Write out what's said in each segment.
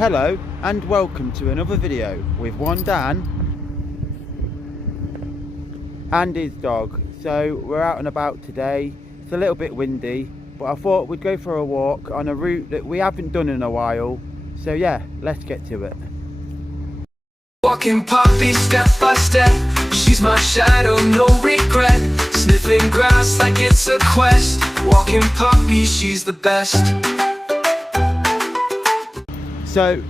Hello and welcome to another video with one Dan and his dog. So we're out and about today. It's a little bit windy, but I thought we'd go for a walk on a route that we haven't done in a while. So yeah, let's get to it. Walking Poppy step by step, she's my shadow, no regret. Sniffing grass like it's a quest. Walking Poppy, she's the best. So,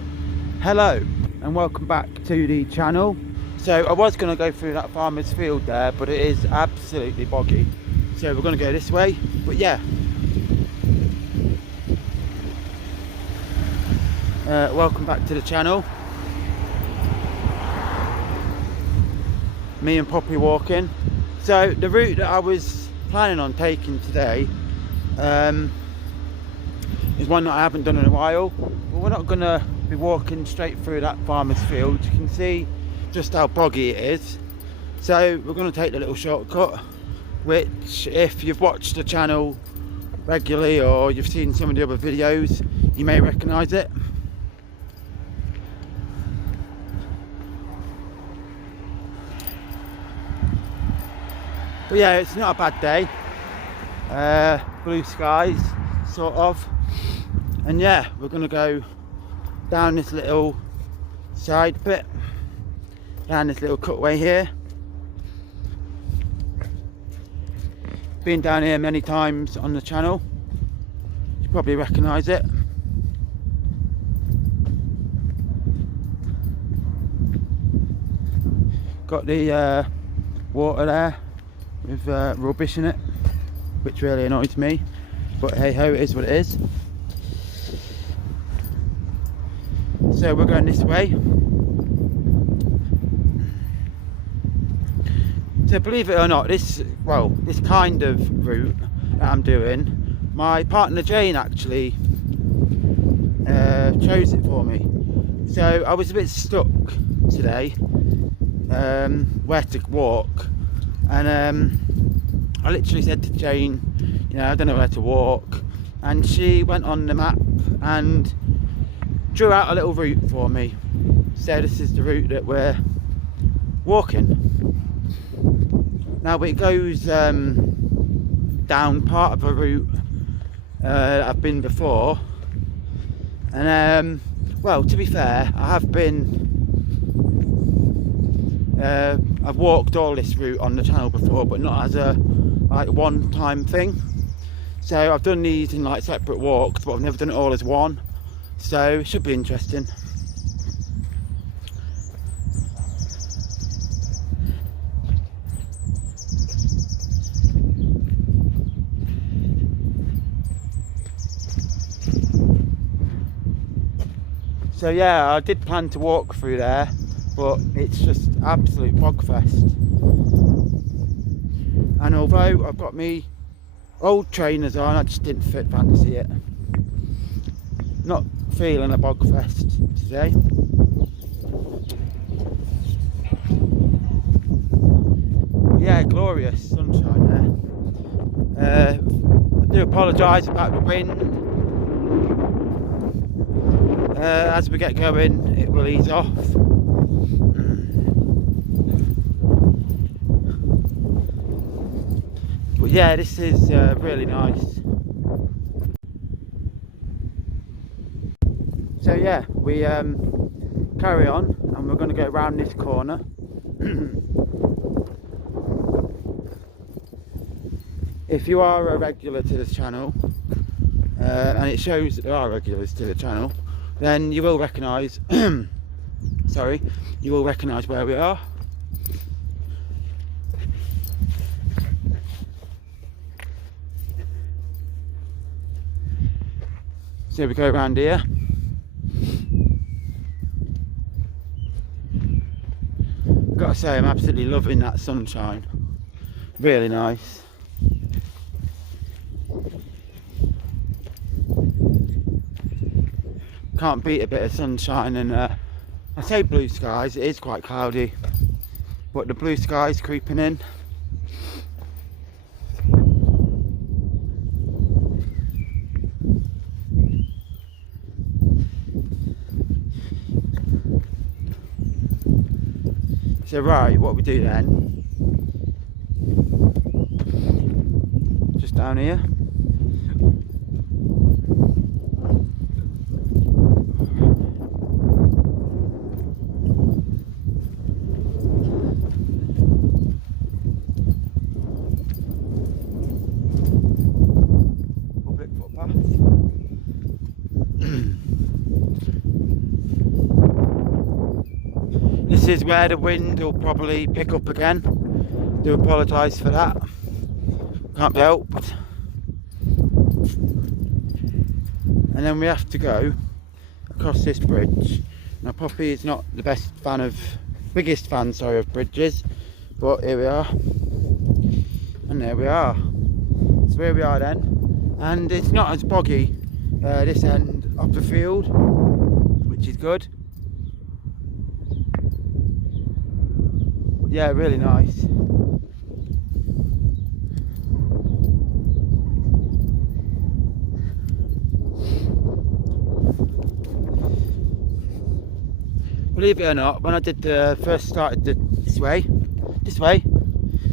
hello and welcome back to the channel. So I was going to go through that farmer's field there, but it is absolutely boggy. So we're going to go this way, but yeah. Welcome back to the channel. Me and Poppy walking. So the route that I was planning on taking today is one that I haven't done in a while. But we're not going to be walking straight through that farmer's field. You can see just how boggy it is. So we're going to take the little shortcut, which if you've watched the channel regularly or you've seen some of the other videos, you may recognise it. But yeah, it's not a bad day. Blue skies, sort of. And yeah, we're going to go down this little side bit, down this little cutway here. Been down here many times on the channel. You probably recognise it. Got the water there with rubbish in it, which really annoys me, but hey ho, it is what it is. So we're going this way. So believe it or not, this kind of route that I'm doing, my partner Jane actually chose it for me. So I was a bit stuck today where to walk, and I literally said to Jane, you know, I don't know where to walk, and she went on the map and drew out a little route for me. So this is the route that we're walking. Now it goes down part of a route that I've been before, and well, to be fair, I have been I've walked all this route on the channel before, but not as a one-time thing. So I've done these in like separate walks, but I've never done it all as one. So it should be interesting. So yeah, I did plan to walk through there, but it's just absolute bogfest. And although I've got me old trainers on, I just didn't fancy it. Not feeling a bogfest today. But yeah, glorious sunshine there. I do apologise about the wind. As we get going, it will ease off. But yeah, this is really nice. So yeah, we carry on, and we're going to go around this corner. If you are a regular to this channel, and it shows that there are regulars to the channel, then you will recognise sorry, you will recognise where we are. So we go around here. Gotta say, I'm absolutely loving that sunshine. Really nice. Can't beat a bit of sunshine, and I say blue skies, it is quite cloudy, but the blue skies creeping in. So right, what we do then, just down here. Public footpath. This is where the wind will probably pick up again. Do apologise for that. Can't be helped. And then we have to go across this bridge. Now Poppy is not the biggest fan of bridges, but here we are. And there we are. So here we are then. And it's not as boggy this end of the field, which is good. But yeah, really nice. Believe it or not, when I did first started this way.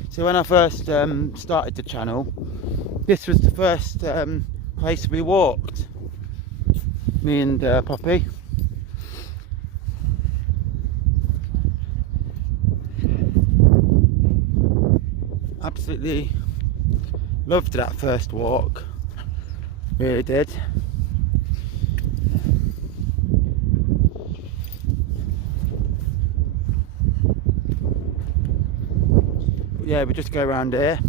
So when I first started the channel, this was the first place we walked. Me and Poppy. Absolutely loved that first walk. Really did. Yeah, we just go around here.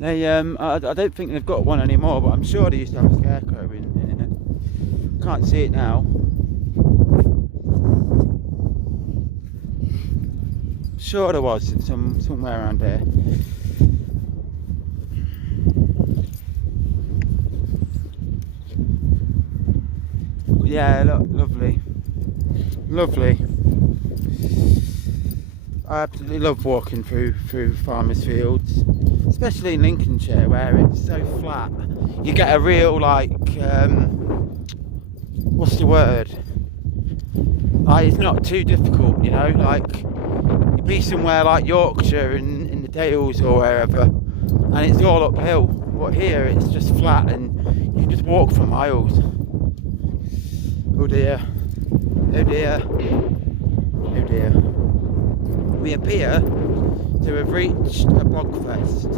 They, I don't think they've got one anymore, but I'm sure they used to have a scarecrow in it. Can't see it now. Sure there was somewhere around here. But yeah, look, lovely. I absolutely love walking through farmers' fields, especially in Lincolnshire where it's so flat. You get a real what's the word? It's not too difficult, you know. You be somewhere like Yorkshire in the Dales or wherever, and it's all uphill. But here it's just flat, and you can just walk for miles. Oh dear! Oh dear! Oh dear! We appear to have reached a bogfest.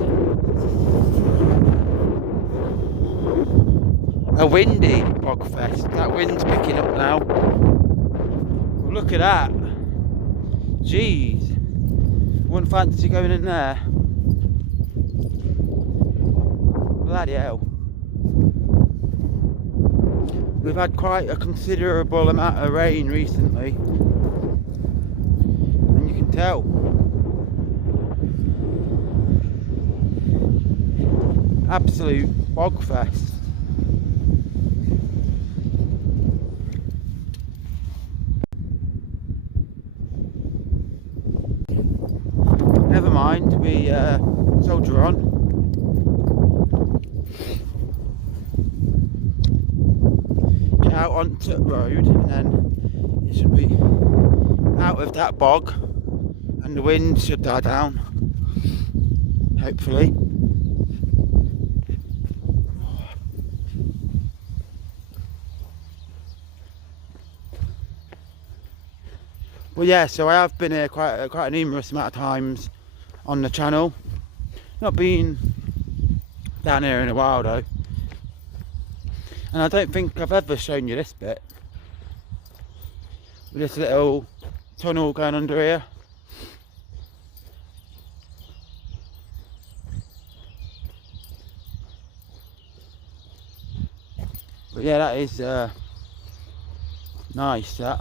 A windy bogfest. That wind's picking up now. Well, look at that. Jeez. Wouldn't fancy going in there. Bloody hell. We've had quite a considerable amount of rain recently. Tell. Absolute bogfest. Never mind, we soldier on. Get out onto the road, and then you should be out of that bog. And the wind should die down, hopefully. Well, yeah, so I have been here quite a numerous amount of times on the channel. Not been down here in a while though. And I don't think I've ever shown you this bit. With this little tunnel going under here. But yeah, that is nice, that.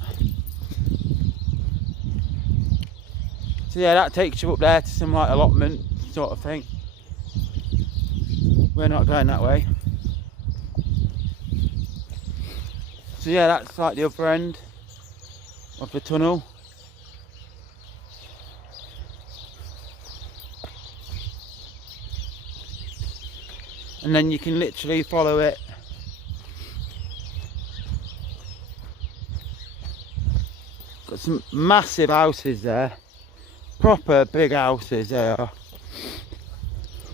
So yeah, that takes you up there to some like allotment sort of thing. We're not going that way. So yeah, that's like the upper end of the tunnel. And then you can literally follow it got some massive houses there, proper big houses they are.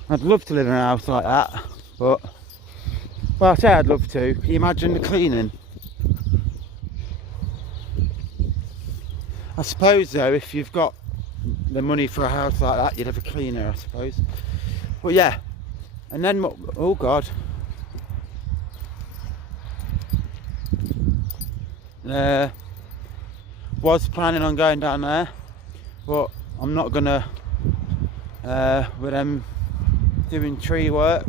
I'd love to live in a house like that, but well, I say I'd love to. Can you imagine the cleaning? I suppose though, if you've got the money for a house like that, you'd have a cleaner, I suppose. But yeah, and then what? Oh god, was planning on going down there, but I'm not gonna with them doing tree work.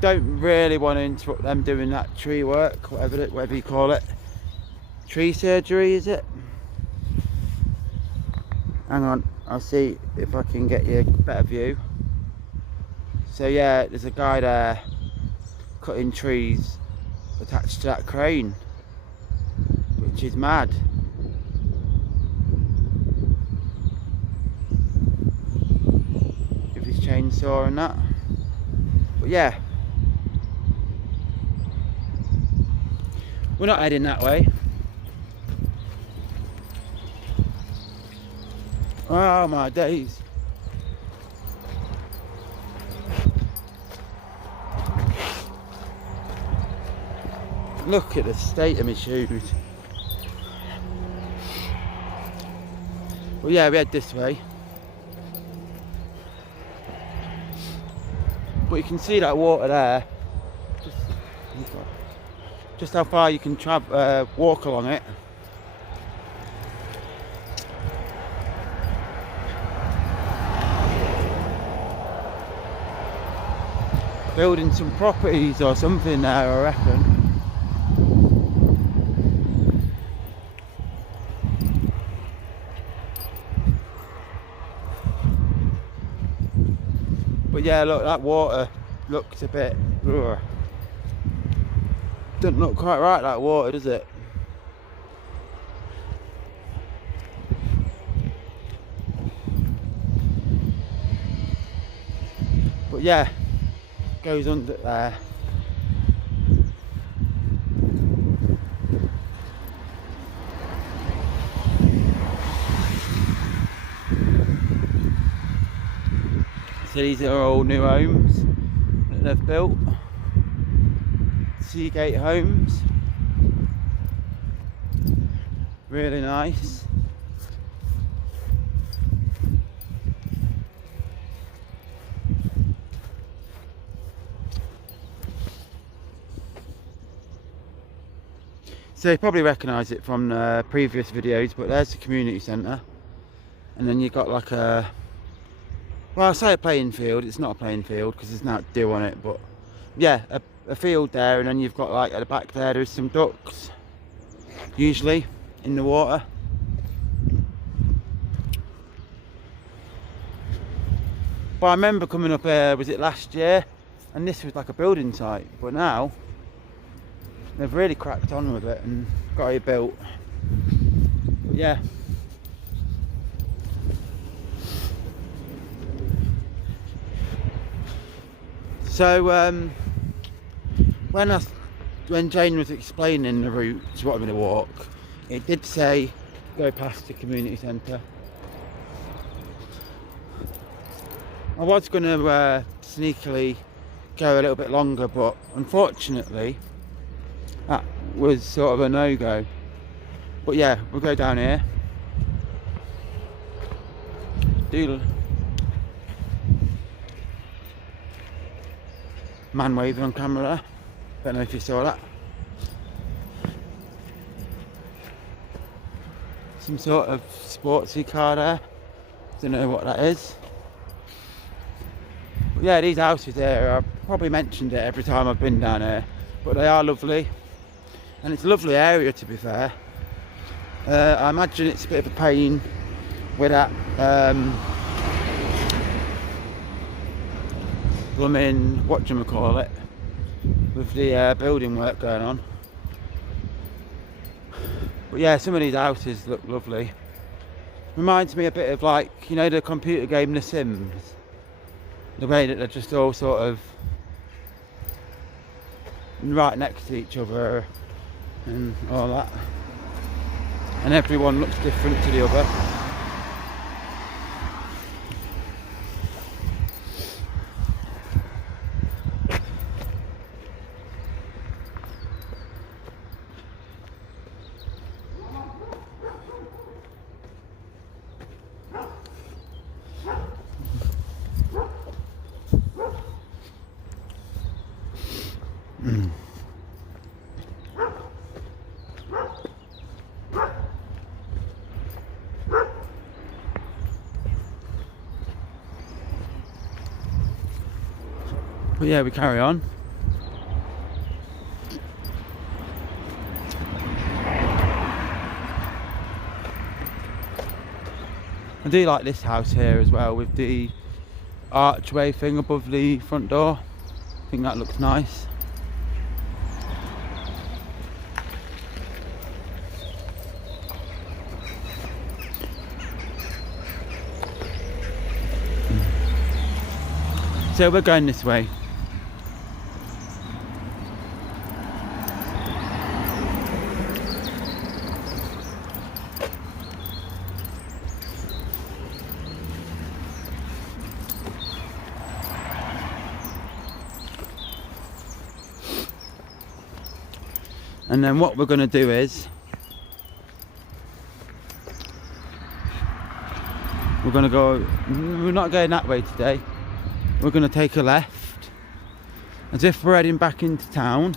Don't really want to interrupt them doing that tree work, whatever you call it. Tree surgery, is it? Hang on, I'll see if I can get you a better view. So yeah, there's a guy there cutting trees attached to that crane, which is mad. With his chainsaw and that. But yeah, we're not heading that way. Oh my days. Look at the state of my shoes. Well yeah, we head this way. But you can see that water there. Just how far you can walk along it. Building some properties or something there, I reckon. But yeah, look, that water looks a bit... Ugh. Doesn't look quite right, that water, does it? But yeah, goes under there. So these are all new homes that they've built. Seagate homes. Really nice. So you probably recognise it from previous videos, but there's the community centre, and then you've got like a, well, I say a playing field, it's not a playing field because there's no dew on it, but yeah, a field there, and then you've got like at the back there's some ducks, usually in the water. But I remember coming up here, was it last year, and this was like a building site, but now they've really cracked on with it and got it built. But yeah. So when Jane was explaining the route to what I'm going to walk, it did say go past the community centre. I was going to sneakily go a little bit longer, but unfortunately that was sort of a no-go. But yeah, we'll go down here. Doodle. Man waving on camera there. Don't know if you saw that. Some sort of sportsy car there. Don't know what that is. But yeah, these houses here, I've probably mentioned it every time I've been down here, but they are lovely, and it's a lovely area to be fair. I imagine it's a bit of a pain with that blooming whatchamacallit, with the building work going on. But yeah, some of these houses look lovely. Reminds me a bit of, like, you know, the computer game The Sims. The way that they're just all sort of right next to each other and all that. And everyone looks different to the other. But yeah, we carry on. I do like this house here as well, with the archway thing above the front door. I think that looks nice. So we're going this way. And then what we're going to do is we're not going that way today. We're going to take a left as if we're heading back into town.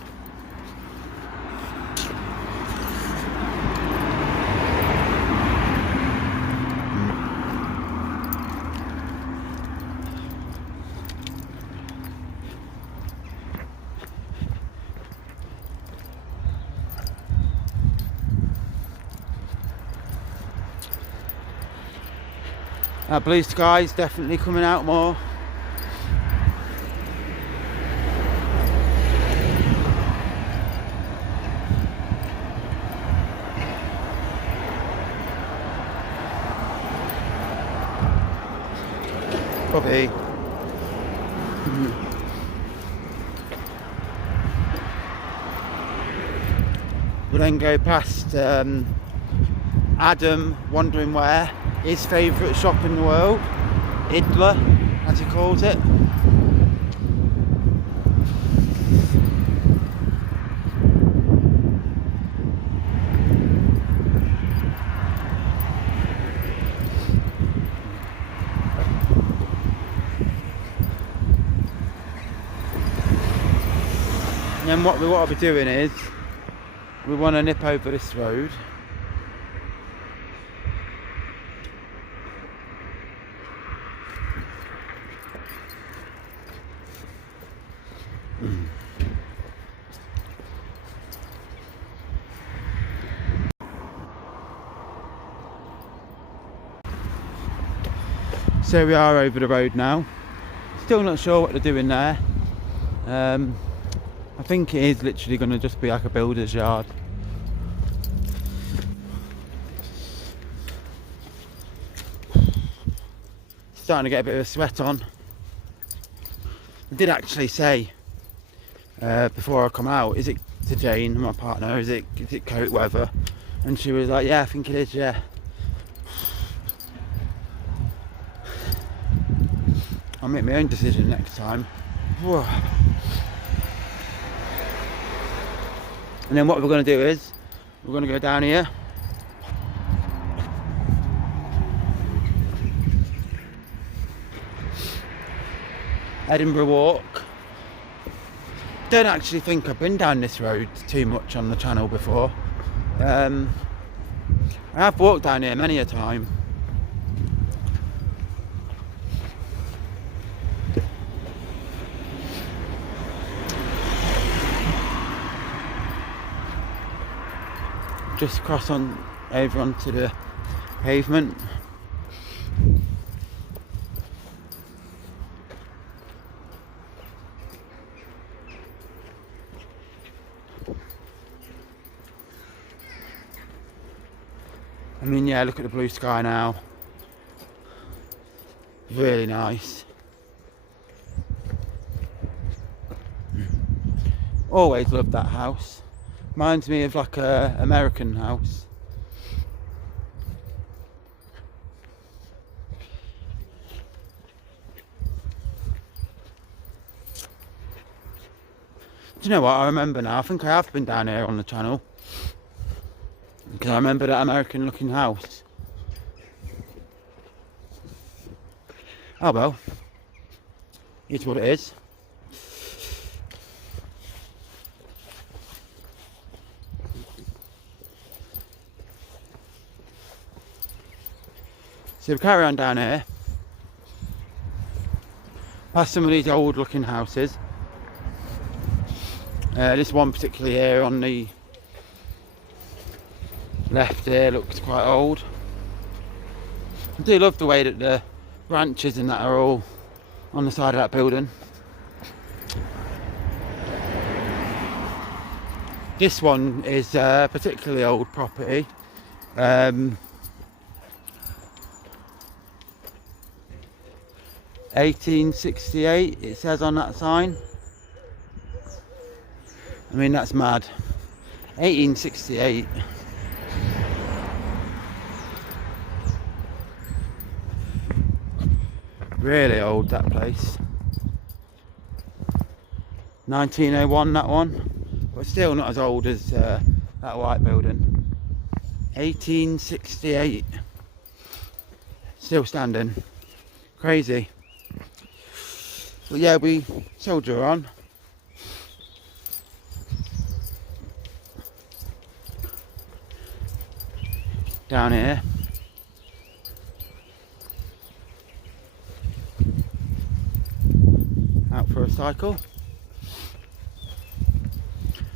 Blue sky's definitely coming out more. Probably. We'll then go past Adam wondering where his favourite shop in the world, Idler, as he calls it. And then what I'll be doing is, we want to nip over this road. So we are over the road now. Still not sure what they're doing there. I think it is literally going to just be like a builder's yard. Starting to get a bit of a sweat on. I did actually say before I come out, is it to Jane, my partner, is it coat weather? And she was like, yeah, I think it is, yeah. I'll make my own decision next time. Whoa. And then what we're going to do is, we're going to go down here. Edinburgh Walk. Don't actually think I've been down this road too much on the channel before. I have walked down here many a time. just cross on over onto the pavement. I mean, yeah, look at the blue sky now. Really nice. Always loved that house. Reminds me of like a American house. Do you know what? I remember now. I think I have been down here on the channel. Because I remember that American looking house. Oh well. It's what it is. So we carry on down here. Past some of these old looking houses. This one particularly here on the left here looks quite old. I do love the way that the branches and that are all on the side of that building. This one is a particularly old property. 1868 it says on that sign. I mean, that's mad. 1868. Really old, that place. 1901, that one. But still not as old as that white building. 1868. Still standing. Crazy. But yeah, we soldier on. Down here. Out for a cycle.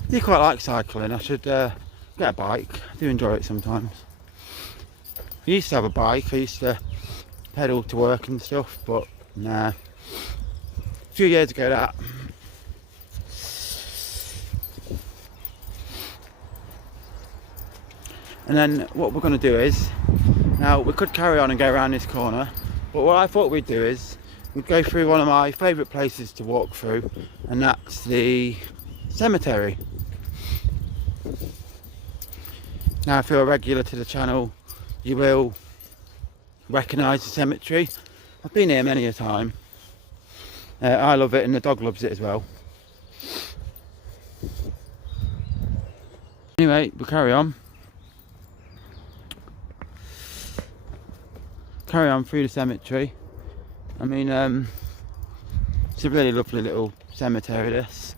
I do quite like cycling. I should get a bike. I do enjoy it sometimes. I used to have a bike. I used to pedal to work and stuff, but nah. A few years ago that. And then what we're going to do is, now we could carry on and go around this corner, but what I thought we'd do is we'd go through one of my favourite places to walk through, and that's the cemetery. Now if you're a regular to the channel, you will recognise the cemetery. I've been here many a time. I love it and the dog loves it as well. Anyway, we'll carry on. Carry on through the cemetery. I mean, it's a really lovely little cemetery, this.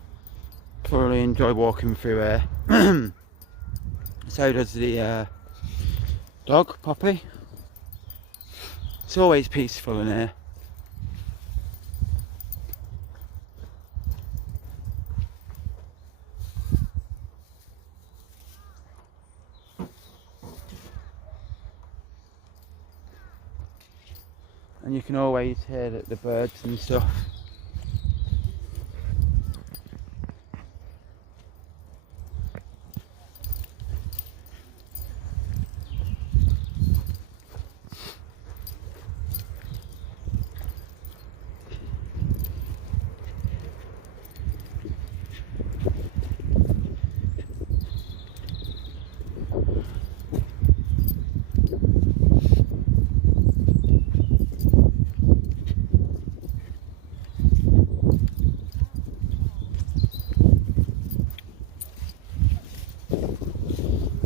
Thoroughly enjoy walking through here. So does the dog, Poppy. It's always peaceful in here. And you can always hear the birds and stuff.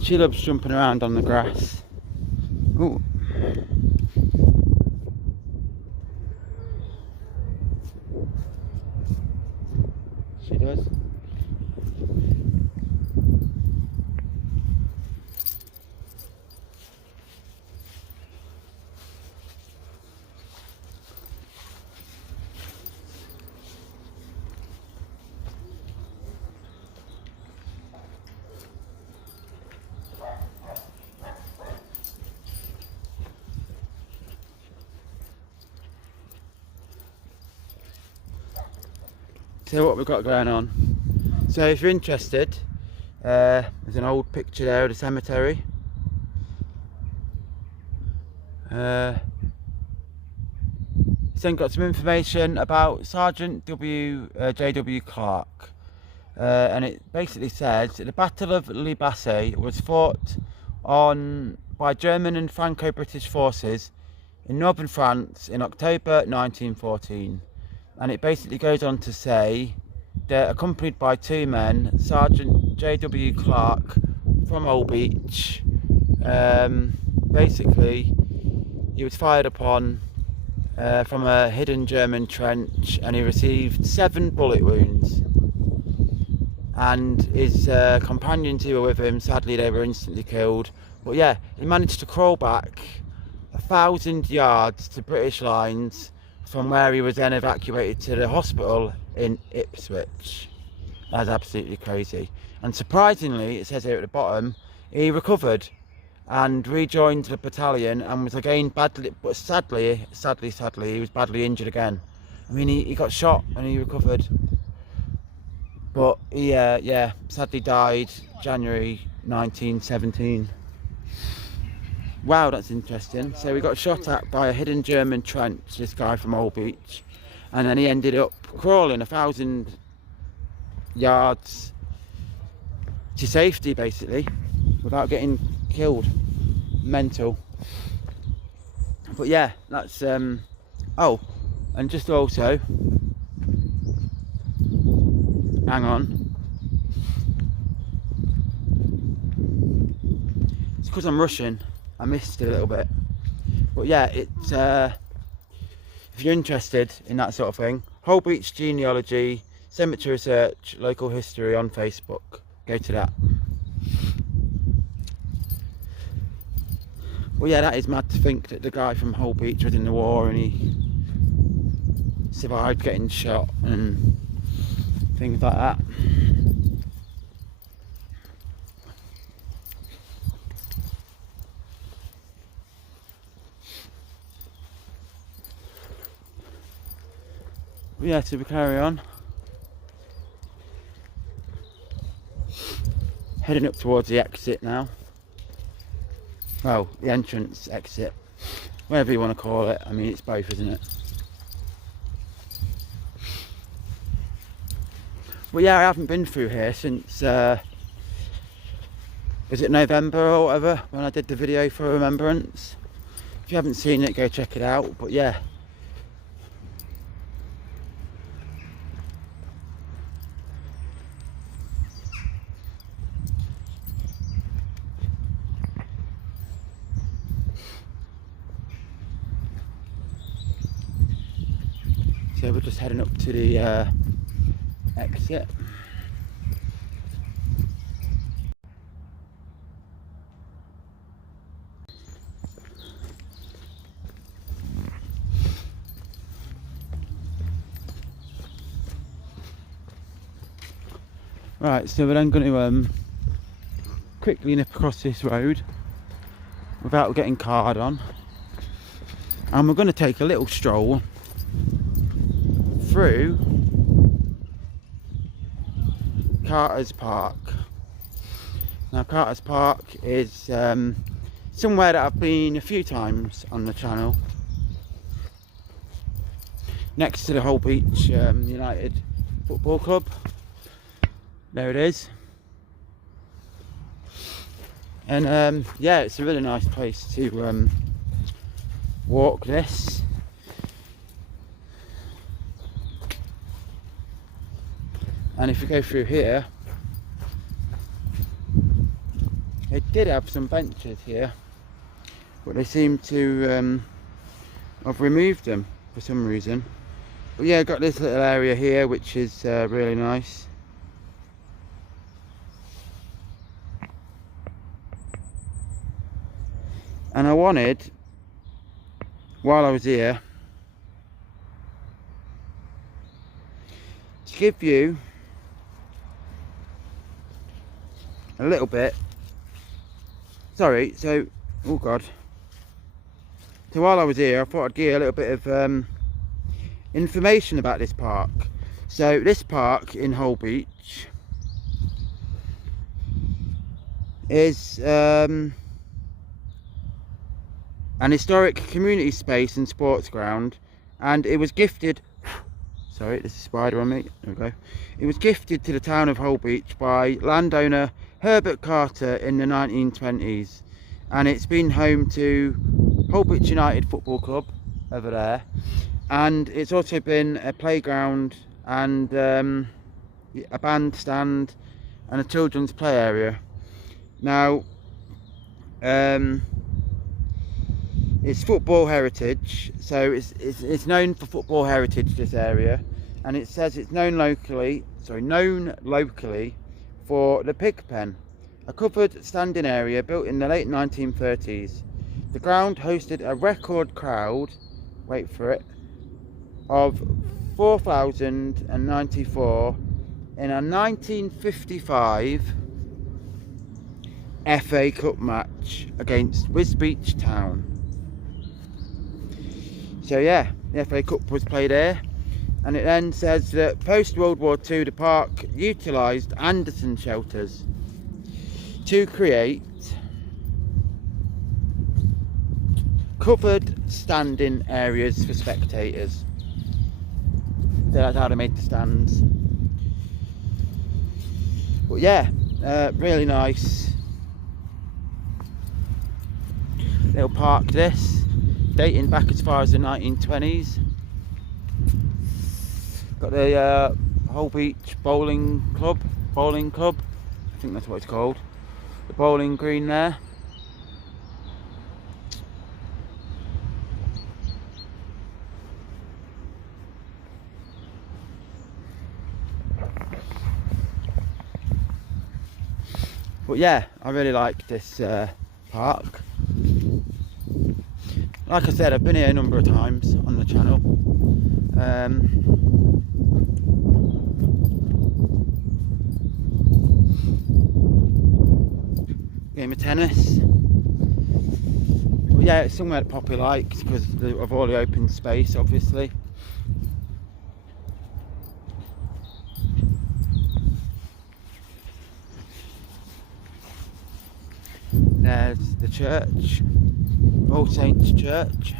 She loves jumping around on the grass. Ooh. She does. to what we've got going on. So if you're interested, there's an old picture there of the cemetery. It's then got some information about Sergeant J.W. Clark, and it basically says that the Battle of Le Bassée was fought by German and Franco-British forces in northern France in October 1914. And it basically goes on to say they're accompanied by two men, Sergeant J.W. Clark from Holbeach. Basically, he was fired upon from a hidden German trench, and he received 7 bullet wounds. And his companions who were with him, sadly, they were instantly killed. But yeah, he managed to crawl back 1,000 yards to British lines, from where he was then evacuated to the hospital in Ipswich. That's absolutely crazy. And surprisingly, it says here at the bottom, he recovered and rejoined the battalion and was again badly, but sadly, he was badly injured again. I mean, he got shot and he recovered. But he, sadly died January 1917. Wow, that's interesting. So we got shot at by a hidden German trench, this guy from Holbeach, and then he ended up crawling 1,000 yards to safety, basically, without getting killed. Mental. But yeah, that's oh, and just also, hang on, it's because I'm rushing. I missed it a little bit, but yeah, it's if you're interested in that sort of thing, Holbeach genealogy, cemetery research, local history on Facebook. Go to that. Well, yeah, that is mad to think that the guy from Holbeach was in the war and he survived getting shot and things like that. Yeah, so we carry on. Heading up towards the exit now. Well, the entrance, exit, whatever you want to call it. I mean, it's both, isn't it? Well, yeah, I haven't been through here since, was it November or whatever, when I did the video for Remembrance. If you haven't seen it, go check it out. But yeah. So we're just heading up to the exit. Right, so we're then going to quickly nip across this road without getting carred on, and we're going to take a little stroll through Carter's Park. Now, Carter's Park is somewhere that I've been a few times on the channel, next to the Holbeach United Football Club. There it is. And yeah, it's a really nice place to walk this. And if you go through here, they did have some benches here, but they seem to have removed them for some reason. But yeah, got this little area here which is really nice. And I wanted, while I was here, to give you a little bit, sorry, so, oh god, so while I was here I thought I'd give you a little bit of information about this park. So this park in Holbeach is an historic community space and sports ground, and it was gifted, sorry, there's a spider on me, there we go. It was gifted to the town of Holbeach by landowner Herbert Carter in the 1920s, and it's been home to Holbeach United Football Club over there, and it's also been a playground and a bandstand and a children's play area. Now it's football heritage, so it's known for football heritage, this area, and it says it's known locally for the pig pen, a covered standing area built in the late 1930s. The ground hosted a record crowd, wait for it, of 4,094 in a 1955 FA Cup match against Wisbech Town. So yeah, the FA Cup was played here, and it then says that post World War II the park utilised Anderson shelters to create covered standing areas for spectators. So that's how they made the stands. But yeah, really nice little park, this, dating back as far as the 1920s. Got the Holbeach Bowling Club, I think that's what it's called. The bowling green there. But yeah, I really like this park. Like I said, I've been here a number of times on the channel. Game of tennis. But yeah, it's somewhere that Poppy likes because of all the open space, obviously. There's the church, All Saints Church.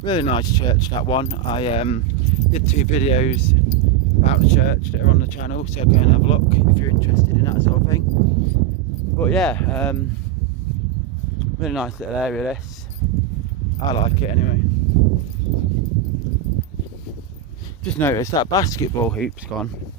Really nice church, that one. I did 2 videos about the church that are on the channel, so go and have a look if you're interested in that sort of thing. But yeah, really nice little area this. I like it anyway. Just noticed that basketball hoop's gone.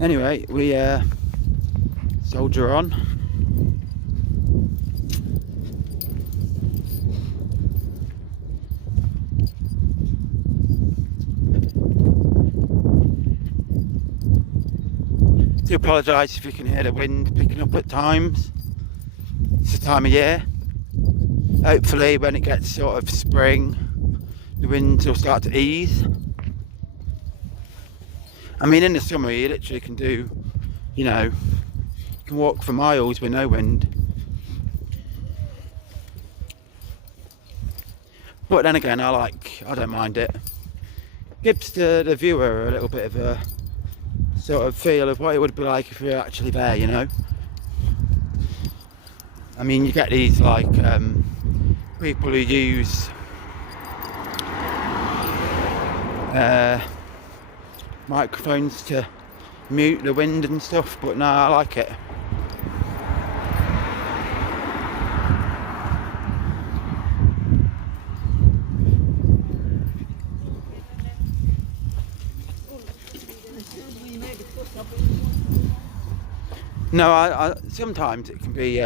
Anyway, we soldier on. I do apologise if you can hear the wind picking up at times. It's the time of year. Hopefully when it gets sort of spring, the winds will start to ease. I mean, in the summer you literally can do, you know, you can walk for miles with no wind. But then again, I don't mind it. Gives the viewer a little bit of a sort of feel of what it would be like if you're actually there, you know. I mean, you get these like people who use microphones to mute the wind and stuff, but no, I like it. No, I sometimes it can be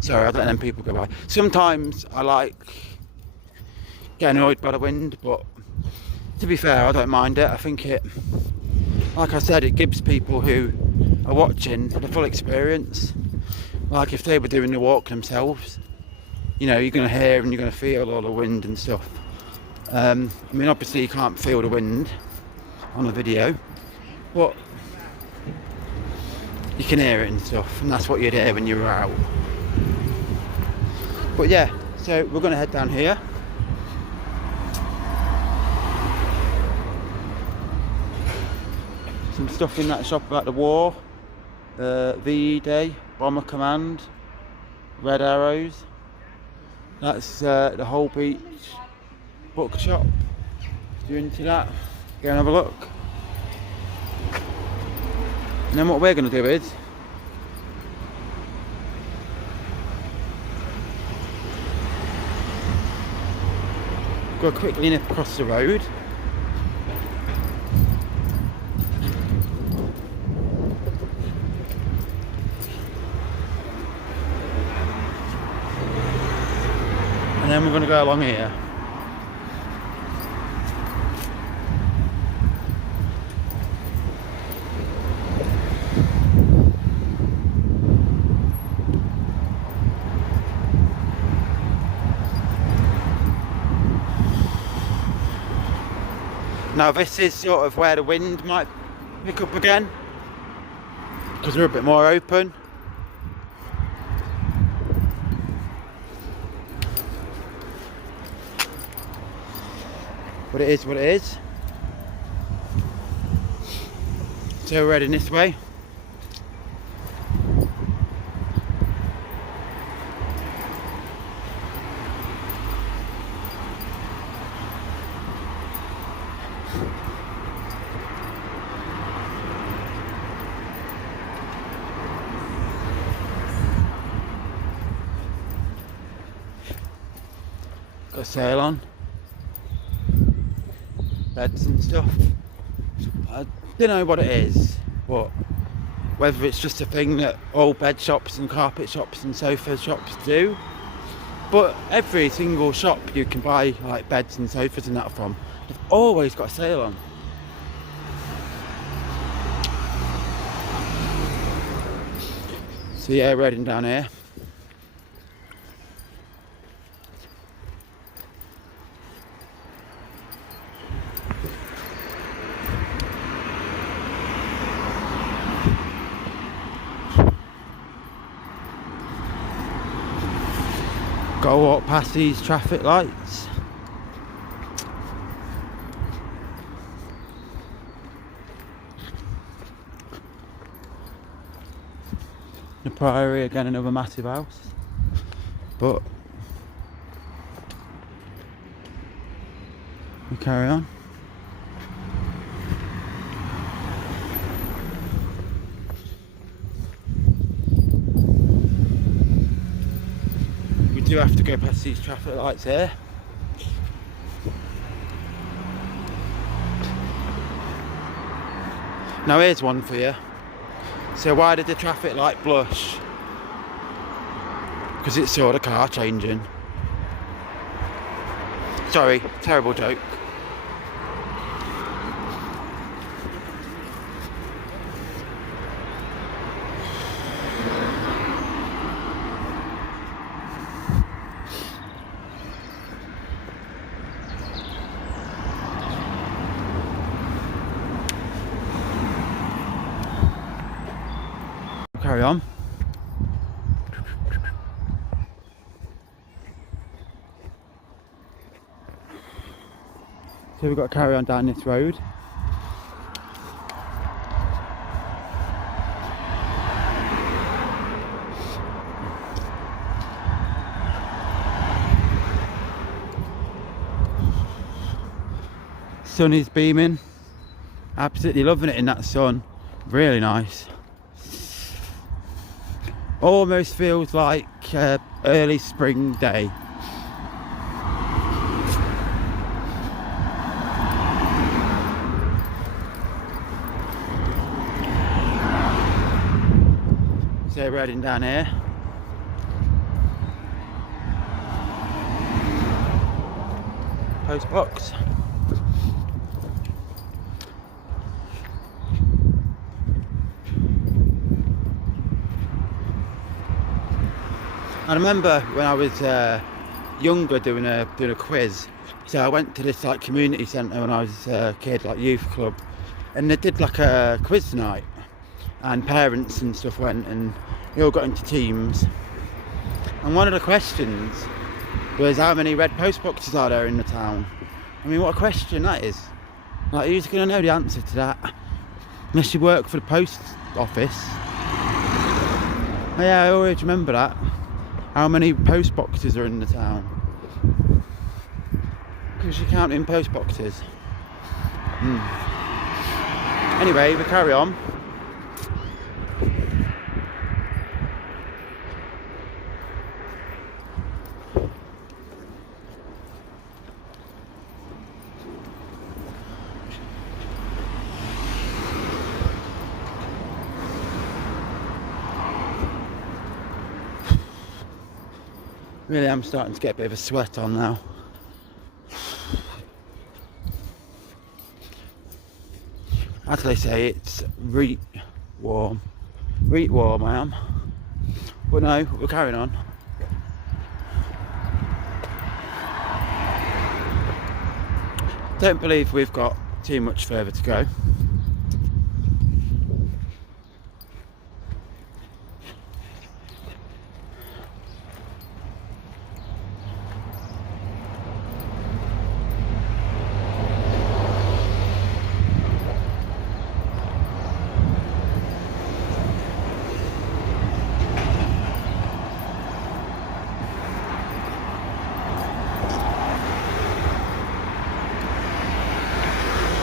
sorry, I'll let them people go by. Sometimes I like get annoyed by the wind, but to be fair, I don't mind it. I think it, like I said, it gives people who are watching the full experience. Like if they were doing the walk themselves, you know, you're going to hear and you're going to feel all the wind and stuff. I mean, obviously you can't feel the wind on a video, but you can hear it and stuff, and that's what you'd hear when you were out. But yeah, so we're going to head down here. Some stuff in that shop about the war, VE Day, Bomber Command, Red Arrows. That's the Holbeach bookshop. If you're into that, go and have a look. And then what we're going to do is go quickly nip across the road. And then we're going to go along here. Now this is sort of where the wind might pick up again, because we're a bit more open. But it is what it is. So we're heading this way. Got a sail on. Beds and stuff. I don't know what it is, but whether it's just a thing that all bed shops and carpet shops and sofa shops do, but every single shop you can buy like beds and sofas and that from, they've always got a sale on. So yeah, we're heading down here. Go walk past these traffic lights. The Priory, again another massive house. But we carry on. You have to go past these traffic lights here. Now here's one for you. So why did the traffic light blush? Because it saw the car changing. Sorry, terrible joke. Carry on. So we've got to carry on down this road. Sun is beaming. Absolutely loving it in that sun. Really nice. Almost feels like early spring day. So we're heading down here. Post box. I remember when I was younger doing a quiz. So I went to this like community centre when I was a kid, like youth club, and they did like a quiz night. and parents and stuff went, and we all got into teams. And one of the questions was, how many red post boxes are there in the town? I mean, what a question that is. Like, who's going to know the answer to that? Unless you work for the post office. Oh, yeah, I always remember that. How many post boxes are in the town? Because you're counting post boxes. Anyway, we carry on. Really, I'm starting to get a bit of a sweat on now. As they say, it's reet warm. Reet warm, I am. But no, we're carrying on. Don't believe we've got too much further to go.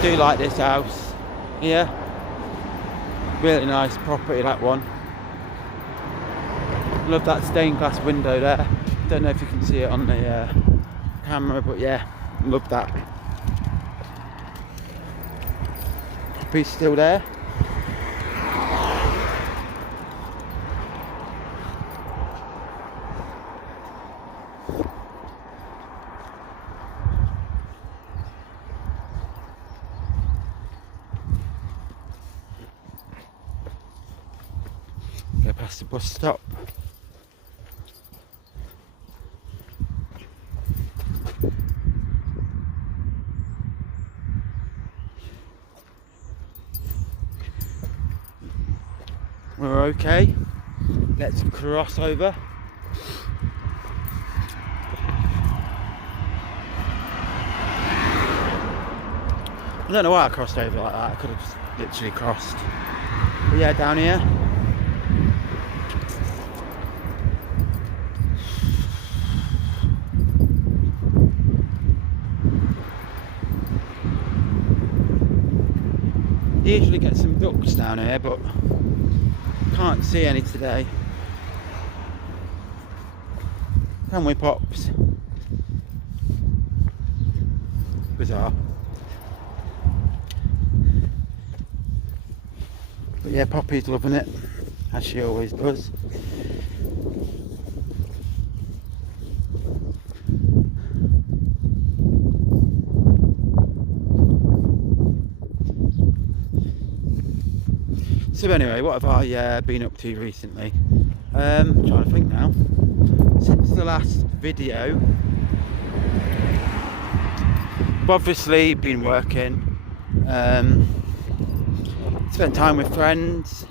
Do like this house here. Really nice property, that one. Love that stained glass window there. Don't know if you can see it on the camera, but yeah, love that. Piece still there. Go past the bus stop. We're okay. Let's cross over. I don't know why I crossed over like that. I could have just literally crossed. But yeah, down here. Usually get some ducks down here, but can't see any today. Can we, Pops? Bizarre. But yeah, Poppy's loving it, as she always does. So anyway, what have I been up to recently? I'm trying to think now. Since the last video, I've obviously been working, spent time with friends,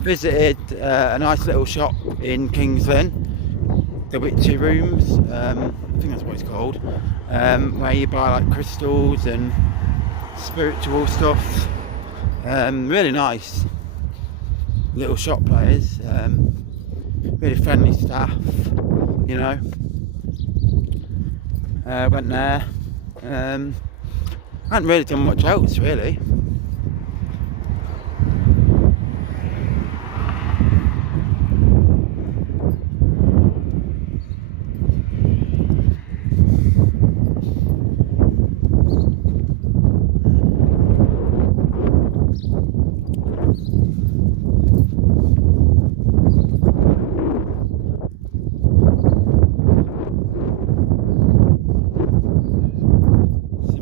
visited a nice little shop in Kings Lynn, the Witchy Rooms, I think that's what it's called, where you buy like crystals and spiritual stuff. Really nice little shop players, really friendly staff, you know. Went there. Hadn't really done much else really.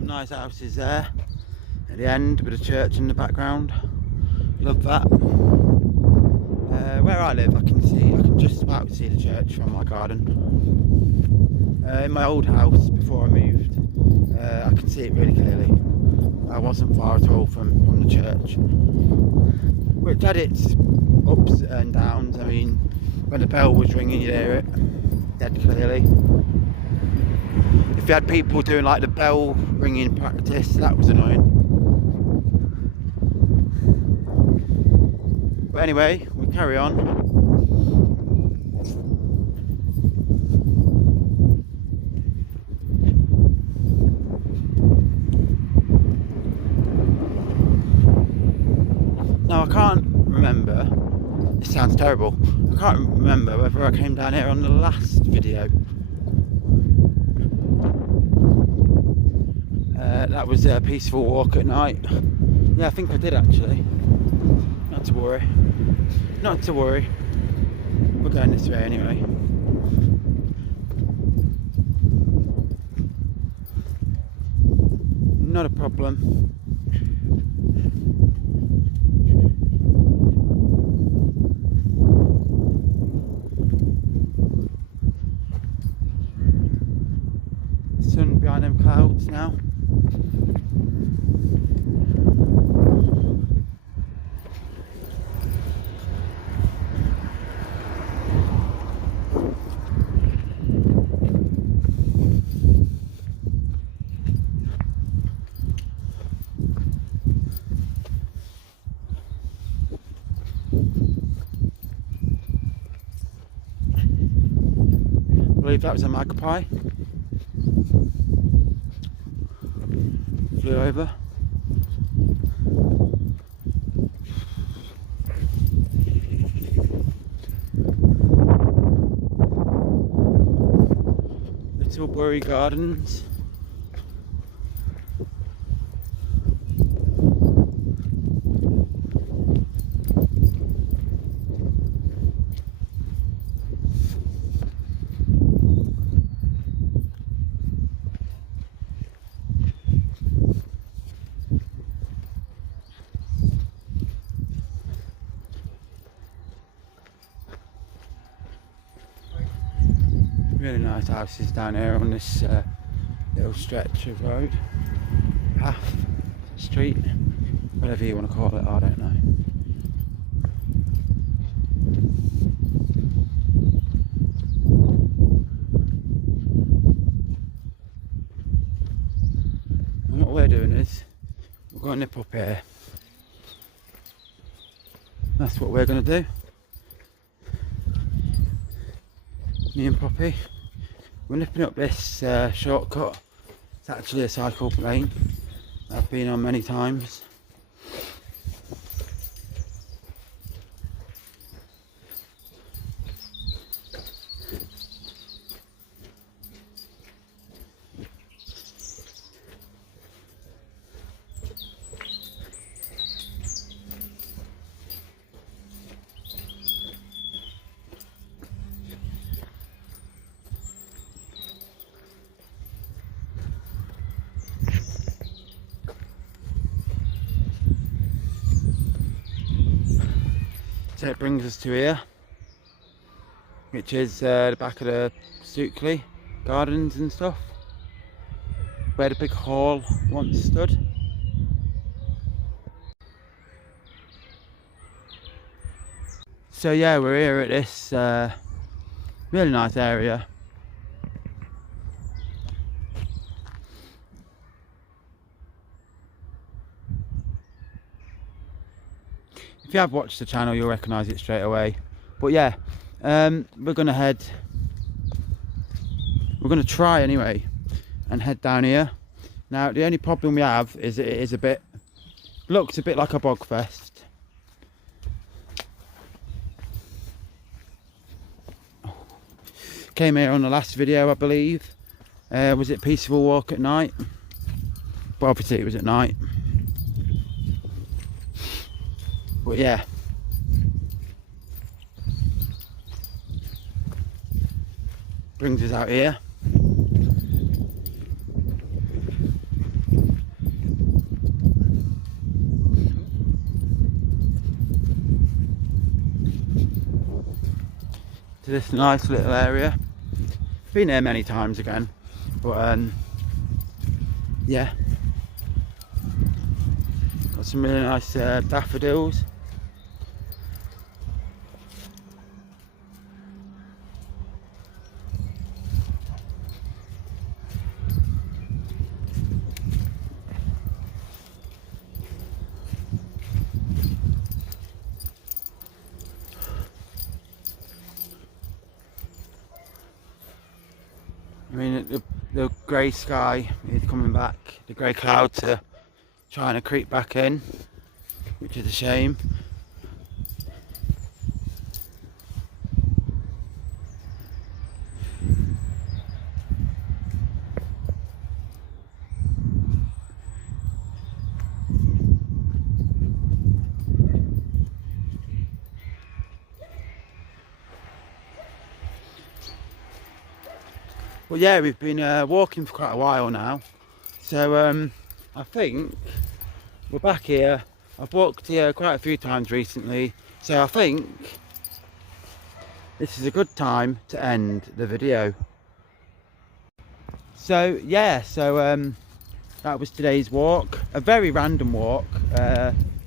Nice houses there at the end with a church in the background. Love that. Where I live, I can just about see the church from my garden. in my old house before I moved. I could see it really clearly. I wasn't far at all from the church, which had its ups and downs. I mean, when the bell was ringing, you'd hear it dead clearly. If you had people doing like the bell ringing practice, that was annoying. But anyway, we'll carry on. Now I can't remember, it sounds terrible, I can't remember whether I came down here on the last video. That was a peaceful walk at night. Yeah, I think I did actually. Not to worry. Not to worry. We're going this way anyway. Not a problem. Sun behind them clouds now. I believe that was a magpie. Flew over. Little Bury Gardens. Really nice houses down here on this little stretch of road, path, street, whatever you want to call it, I don't know. And what we're doing is, we're going to nip up here. That's what we're going to do. Me and Poppy, we're nipping up this shortcut. It's actually a cycle lane that I've been on many times. So it brings us to here, which is the back of the Stukely Gardens and stuff, where the big hall once stood. So yeah, we're here at this really nice area. If you have watched the channel, you'll recognise it straight away. But yeah, we're going to try anyway and head down here. Now the only problem we have is it is looks a bit like a bog fest. Came here on the last video, I believe. Was it Peaceful Walk at Night? Well, obviously it was at night. But yeah, brings us out here. To this nice little area. Been here many times again, but yeah, got some really nice daffodils. I mean, the grey sky is coming back, the grey clouds are trying to creep back in, which is a shame. Well, yeah, we've been walking for quite a while now, so I think we're back here. I've walked here quite a few times recently, so I think this is a good time to end the video. So yeah, that was today's walk, a very random walk,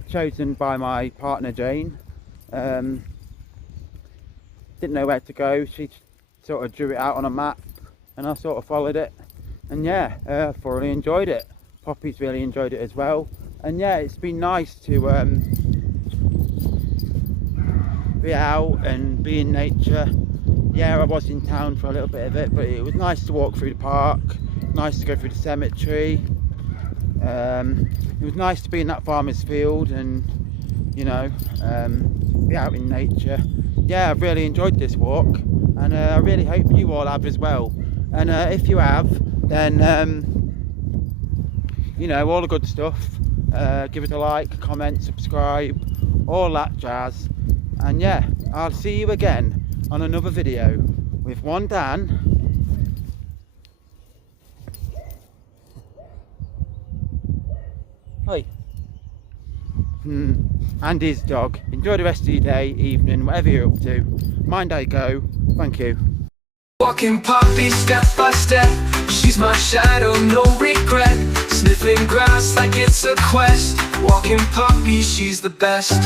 chosen by my partner Jane. Didn't know where to go, she sort of drew it out on a map and I sort of followed it, and yeah, thoroughly enjoyed it. Poppy's really enjoyed it as well, and yeah, it's been nice to be out and be in nature. Yeah, I was in town for a little bit of it, but it was nice to walk through the park, nice to go through the cemetery. It was nice to be in that farmer's field and, you know, be out in nature. Yeah, I've really enjoyed this walk, and I really hope you all have as well. And if you have, then you know, all the good stuff. Give it a like, comment, subscribe, all that jazz. And yeah, I'll see you again on another video with one Dan hi and his dog. Enjoy the rest of your day, evening, whatever you're up to. Mind I go. Thank you. Walking Poppy step by step, she's my shadow, no regret. Sniffing grass like it's a quest. Walking Poppy, she's the best.